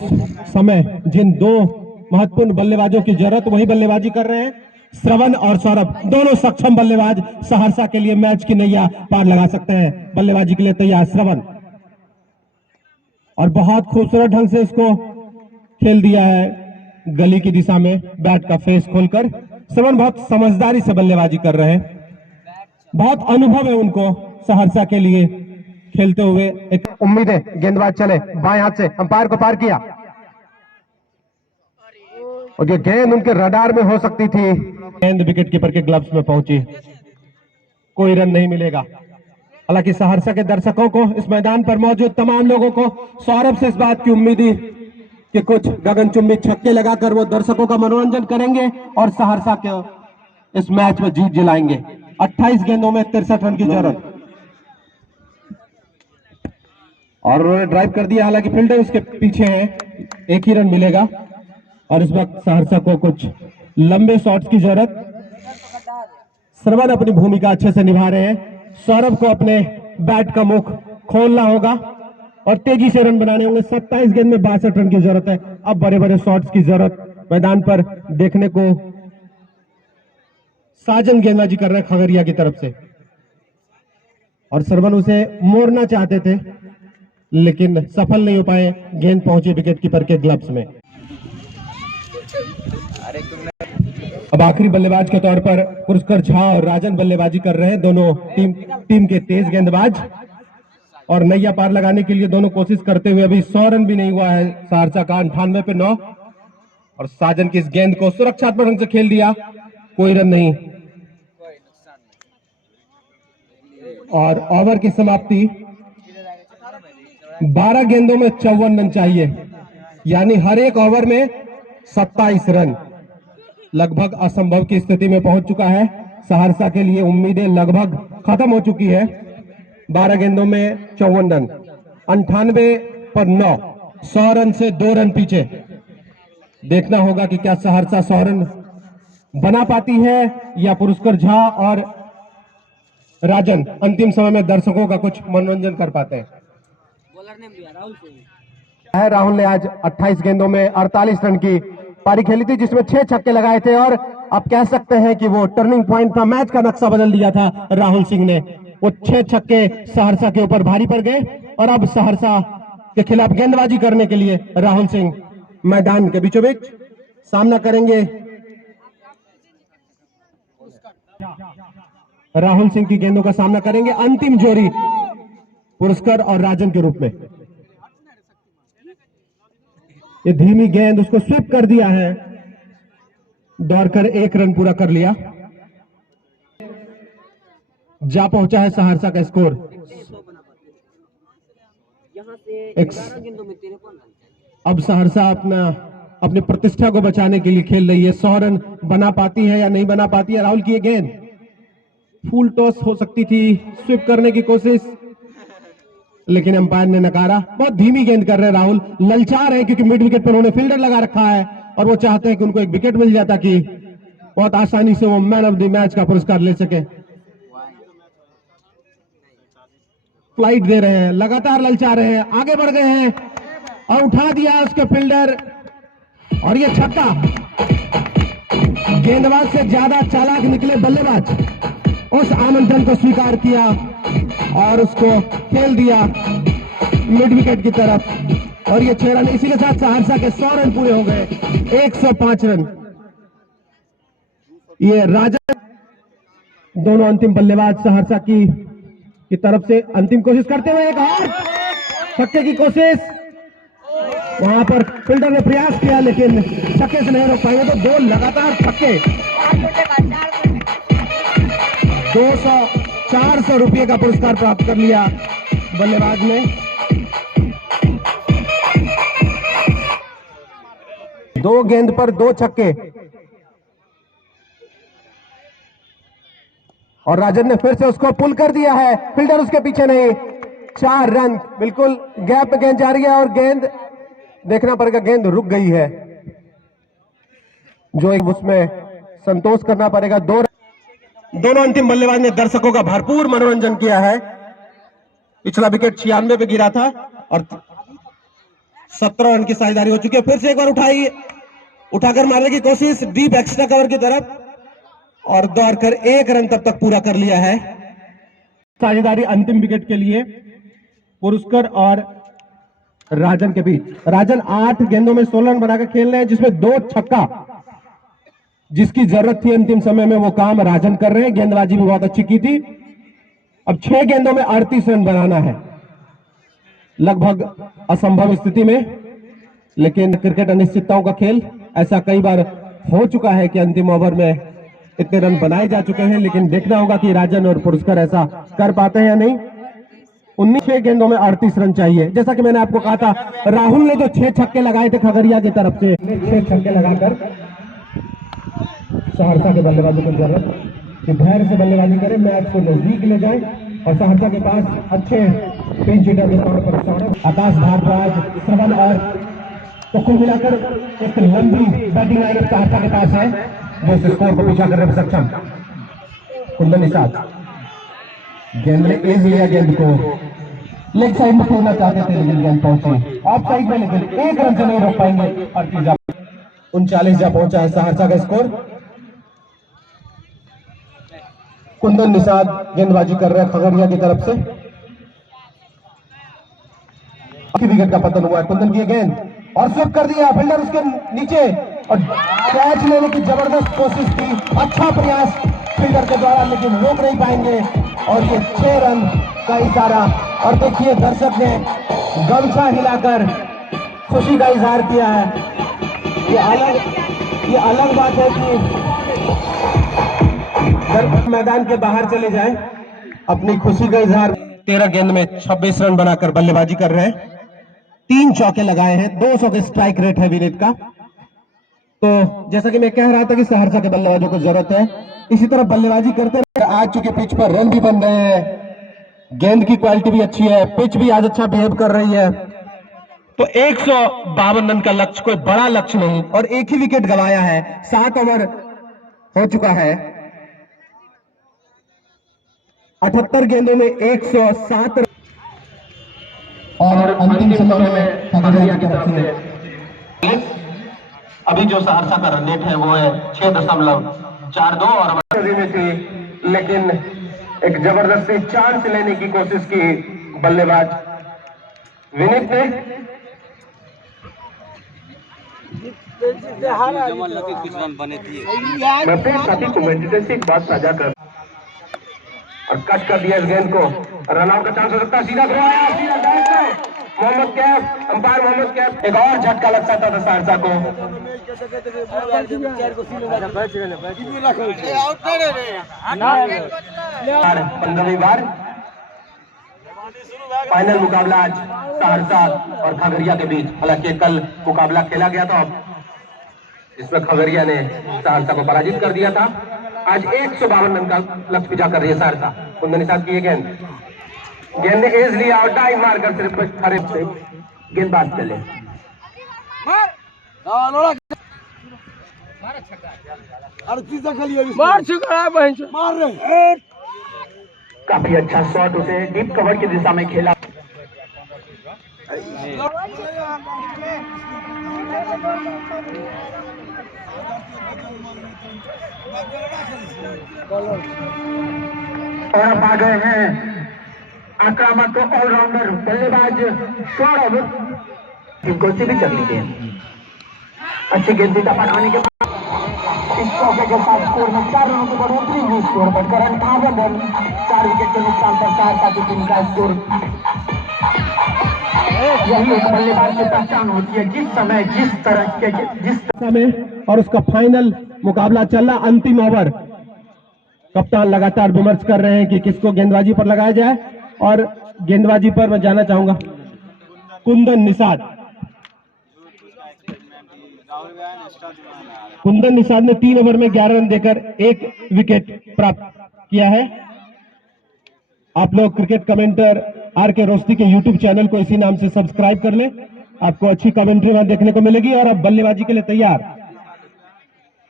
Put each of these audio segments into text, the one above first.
समय जिन दो महत्वपूर्ण बल्लेबाजों की जरूरत वही बल्लेबाजी कर रहे हैं। श्रवण और सौरभ दोनों सक्षम बल्लेबाज सहरसा के लिए मैच की नैया पार लगा सकते हैं। बल्लेबाजी के लिए तैयार श्रवण, और बहुत खूबसूरत ढंग से इसको खेल दिया है गली की दिशा में बैट का फेस खोलकर। श्रवण बहुत समझदारी से बल्लेबाजी कर रहे हैं, बहुत अनुभव है उनको सहरसा के लिए खेलते हुए। एक उम्मीद है गेंदबाज चले बाएं हाथ से, अंपायर को पार किया और ये गेंद उनके रडार में हो सकती थी। गेंद विकेट कीपर के ग्लव्स में पहुंची, कोई रन नहीं मिलेगा। हालांकि सहरसा के दर्शकों को, इस मैदान पर मौजूद तमाम लोगों को सौरभ से इस बात की उम्मीद थी कि कुछ गगनचुंबी छक्के लगाकर वो दर्शकों का मनोरंजन करेंगे और सहरसा के इस मैच में जीत दिलाएंगे। 28 गेंदों में 63 रन की जरूरत, और उन्होंने ड्राइव कर दिया। हालांकि फील्डर उसके पीछे है, एक ही रन मिलेगा। और इस वक्त सहरसा को कुछ लंबे शॉट्स की जरूरत। श्रवण अपनी भूमिका अच्छे से निभा रहे हैं। सौरभ को अपने बैट का मुख खोलना होगा और तेजी से रन बनाने होंगे। 27 गेंद में 62 रन की जरूरत है। अब बड़े बड़े शॉट्स की जरूरत मैदान पर देखने को। साजन गेंदबाजी कर रहे हैं खगड़िया की तरफ से, और श्रवण उसे मोड़ना चाहते थे लेकिन सफल नहीं हो पाए। गेंद पहुंची विकेट कीपर के ग्लव्स में। अब आखिरी बल्लेबाज के तौर पर पुरस्कार झा और राजन बल्लेबाजी कर रहे हैं। दोनों टीम के तेज गेंदबाज, और नैया पार लगाने के लिए दोनों कोशिश करते हुए। अभी 100 रन भी नहीं हुआ है सहरसा का, 98 पे 9। और साजन की इस गेंद को सुरक्षात्मक ढंग से खेल दिया, कोई रन नहीं। और ओवर की समाप्ति 12 गेंदों में 54 रन चाहिए, यानी हर एक ओवर में 27 रन। लगभग असंभव की स्थिति में पहुंच चुका है सहरसा के लिए। उम्मीदें लगभग खत्म हो चुकी है। 12 गेंदों में 54 रन, 98 पर 9, 100 रन से 2 रन पीछे। देखना होगा कि क्या सहरसा 100 रन बना पाती है या पुरस्कार झा और राजन अंतिम समय में दर्शकों का कुछ मनोरंजन कर पाते हैं। राहुल ने आज 28 गेंदों में 48 रन की पारी खेली थी, जिसमें 6 छक्के लगाए थे। और आप कह सकते हैं कि वो टर्निंग पॉइंट था, मैच का नक्शा बदल दिया था राहुल सिंह ने। वो 6 छक्के सहरसा के ऊपर भारी पड़ गए, और अब सहरसा के खिलाफ गेंदबाजी करने के लिए राहुल सिंह मैदान के बीचों बीच सामना करेंगे। राहुल सिंह की गेंदों का सामना करेंगे अंतिम जोड़ी पुरस्कार और राजन के रूप में। ये धीमी गेंद, उसको स्विप कर दिया है, दौड़कर 1 रन पूरा कर लिया। जा पहुंचा है सहरसा का स्कोर। अब सहरसा अपनी प्रतिष्ठा को बचाने के लिए खेल रही है। 100 रन बना पाती है या नहीं बना पाती है। राहुल की ये गेंद फुल टॉस हो सकती थी, स्विप करने की कोशिश, लेकिन अंपायर ने नकारा। बहुत धीमी गेंद कर रहे हैं राहुल, ललचा रहे हैं क्योंकि मिड विकेट पर उन्होंने फील्डर लगा रखा है और वो चाहते हैं कि उनको एक विकेट मिल जाता कि बहुत आसानी से वो मैन ऑफ द मैच का पुरस्कार ले सके। फ्लाइट दे रहे हैं, लगातार ललचा रहे हैं, आगे बढ़ गए हैं और उठा दिया उसके फील्डर, और ये छक्का। गेंदबाज से ज्यादा चालाक निकले बल्लेबाज, उस आमंत्रण को स्वीकार किया और उसको खेल दिया मिड विकेट की तरफ। और ये 6 रन, इसी के साथ सहरसा के 100 रन पूरे हो गए। 105 रन। ये राजा दोनों अंतिम बल्लेबाज सहरसा की तरफ से अंतिम कोशिश करते हुए, एक और छक्के की कोशिश। वहां पर फील्डर ने प्रयास किया लेकिन छक्के से नहीं रोक पाए। तो 2 लगातार छक्के। 400 रुपये का पुरस्कार प्राप्त कर लिया बल्लेबाज ने। 2 गेंद पर 2 छक्के, और राजन ने फिर से उसको पुल कर दिया है। फील्डर उसके पीछे नहीं। 4 रन, बिल्कुल गैप में गेंद जा रही है और गेंद देखना पड़ेगा, गेंद रुक गई है, जो एक उसमें संतोष करना पड़ेगा। 2 दोनों अंतिम बल्लेबाज ने दर्शकों का भरपूर मनोरंजन किया है। पिछला विकेट 96 पे गिरा था और 17 रन की साझेदारी हो चुकी है। फिर से एक बार उठाकर मारने की कोशिश डीप एक्स्ट्रा कवर की तरफ और दौड़कर 1 रन तब तक पूरा कर लिया है। साझेदारी अंतिम विकेट के लिए पुरस्कर और राजन के बीच। राजन 8 गेंदों में 16 रन बनाकर खेल रहे हैं, जिसमें 2 छक्का। जिसकी जरूरत थी अंतिम समय में वो काम राजन कर रहे हैं। गेंदबाजी भी बहुत अच्छी की थी। अब 6 गेंदों में 38 रन बनाना है, लगभग असंभव स्थिति में, लेकिन क्रिकेट अनिश्चितताओं का खेल। ऐसा कई बार हो चुका है कि अंतिम ओवर में इतने रन बनाए जा चुके हैं, लेकिन देखना होगा कि राजन और पुरस्कार ऐसा कर पाते हैं या नहीं। 19 गेंदों में 38 रन चाहिए। जैसा कि मैंने आपको कहा था, राहुल ने जो 6 छक्के लगाए थे खगड़िया की तरफ से, 6 छक्के लगाकर सहरसा के बल्लेबाजों को जरूरत कि धैर्य से बल्लेबाजी करें, मैच को नजदीक ले जाए। और सहरसा के पास अच्छे पिंच हिटर के तौर पर सौरभ, आकाश भारद्वाज, श्रवण और तो कुल मिलाकर एक लंबी बैटिंग लाइन सहरसा के पास है जो इस स्कोर को पीछा करने में सक्षम। कुंदन निषाद गेंद ने एज लिया, गेंद को लेग साइड में छोड़ना चाहते थे, लेकिन गेंद पहुंची ऑफ साइड में, लेकिन 1 रन से नहीं रोक पाएंगे। 39 जा पहुंचा है सहरसा का स्कोर। कुंदन निषाद गेंदबाजी कर रहे हैं खगड़िया की तरफ से। विकेट का पतन हुआ है। कुंदन की गेंद और स्विप कर दिया, फील्डर उसके नीचे और कैच लेने की जबरदस्त कोशिश की, अच्छा प्रयास फील्डर के द्वारा, लेकिन रोक नहीं पाएंगे। और ये 6 रन का इशारा। और देखिए दर्शक ने गमछा हिलाकर खुशी का इजहार किया है। ये अलग बात है कि मैदान के बाहर चले जाएं, अपनी खुशी का इजहार। 13 गेंद में 26 रन बनाकर बल्लेबाजी कर रहे हैं। 3 चौके लगाए हैं, 200 के स्ट्राइक रेट है विनीत का। तो जैसा कि मैं कह रहा था कि सहरसा के बल्लेबाजों को जरूरत है इसी तरह बल्लेबाजी करते रहे। आज चुके पिच पर रन भी बन रहे हैं, गेंद की क्वालिटी भी अच्छी है, पिच भी आज अच्छा बिहेव कर रही है। तो 152 रन का लक्ष्य कोई बड़ा लक्ष्य नहीं, और एक ही विकेट गंवाया है। 7 ओवर हो चुका है। 78 गेंदों में 107 और अंतिम समय में खगड़िया की तरफ से अभी जो सहरसा का रन रेट है वो है 6.42 और में थी, लेकिन एक जबरदस्ती चांस लेने की कोशिश की बल्लेबाज विनीत ने। मैं फिर साथी कमेंटेटर से एक बात साझा कर और कट कर दिया इस गेंद को। रनआउट का चांस हो सकता है, सीधा थ्रो आया, सीधा डायरेक्ट है। मोहम्मद कैफ, अंपायर मोहम्मद कैफ, एक और झटका लग सकता था सहरसा को। 15वीं बार फाइनल मुकाबला आज सहरसा और खगड़िया के बीच। हालांकि कल मुकाबला खेला गया था, इसमें खगड़िया ने सहरसा को पराजित कर दिया था। आज 152 रन का लक्ष्य पीछा कर रही है सहरसा। कुंदन निषाद की गेंद ने एज लिया और डाइव मारकर सिर्फ खड़े से गेंदबाज चले। काफी अच्छा शॉट उसे डीप कवर की दिशा में खेला। और अब आ गए हैं आक्रामक ऑलराउंडर बल्लेबाज सौरभ। इनको से भी चल ली गेंद, अच्छी गेंद सीधा पटाने के बाद इस चौके के साथ स्कोर में 4 रनों की बढ़ोतरी हुई। स्कोर बढ़कर 58 रन, 4 विकेट के नुकसान पर सहरसा की टीम का स्कोर। यही एक बल्लेबाज की पहचान होती है, जिस समय जिस समय और उसका फाइनल मुकाबला चल रहा। अंतिम ओवर, कप्तान लगातार विमर्श कर रहे हैं कि किसको गेंदबाजी पर लगाया जाए, और गेंदबाजी पर मैं जाना चाहूंगा कुंदन निषाद। कुंदन निषाद ने 3 ओवर में 11 रन देकर 1 विकेट प्राप्त किया है। आप लोग क्रिकेट कमेंटर आर के रोस्ती के यूट्यूब चैनल को इसी नाम से सब्सक्राइब कर लें, आपको अच्छी कमेंट्री वहां देखने को मिलेगी। और अब बल्लेबाजी के लिए तैयार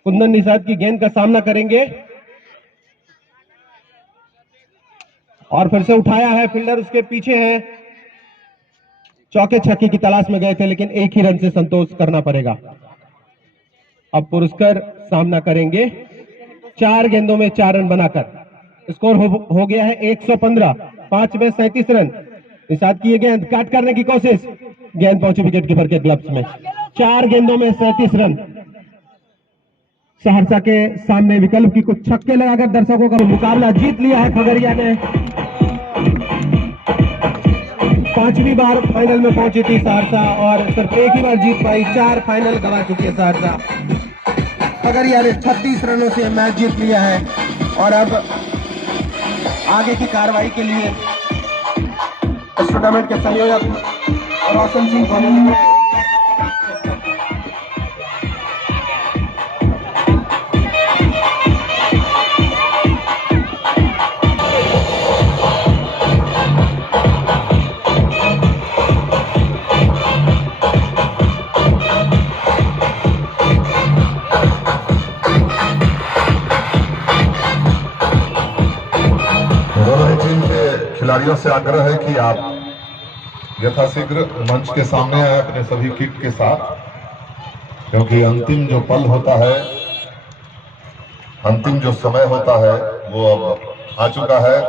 कुंदन निषाद की गेंद का सामना करेंगे, और फिर से उठाया है, फील्डर उसके पीछे है। चौके छक्के की तलाश में गए थे, लेकिन एक ही रन से संतोष करना पड़ेगा। अब पुरस्कार सामना करेंगे 4 गेंदों में 4 रन बनाकर। स्कोर हो गया है 115, 5 में 37 रन। निषाद की गेंद काट करने की कोशिश, गेंद पहुंची विकेट कीपर के ग्लव्स में। 4 गेंदों में 37 रन। सहरसा के सामने विकल्प की कुछ छक्के लगाकर दर्शकों का मुकाबला जीत लिया है खगड़िया ने। 5वीं बार फाइनल में पहुंची थी सहरसा और सिर्फ एक ही बार जीत पाई। 4 फाइनल गंवा चुकी है सहरसा। खगड़िया ने 36 रनों से मैच जीत लिया है और अब आगे की कार्रवाई के लिए इस टूर्नामेंट के संयोजक रोशन सिंह को खिलाड़ियों से आग्रह है कि आप यथाशीघ्र मंच के सामने आए अपने सभी किट के साथ, क्योंकि अंतिम जो पल होता है, अंतिम जो समय होता है वो अब आ चुका है।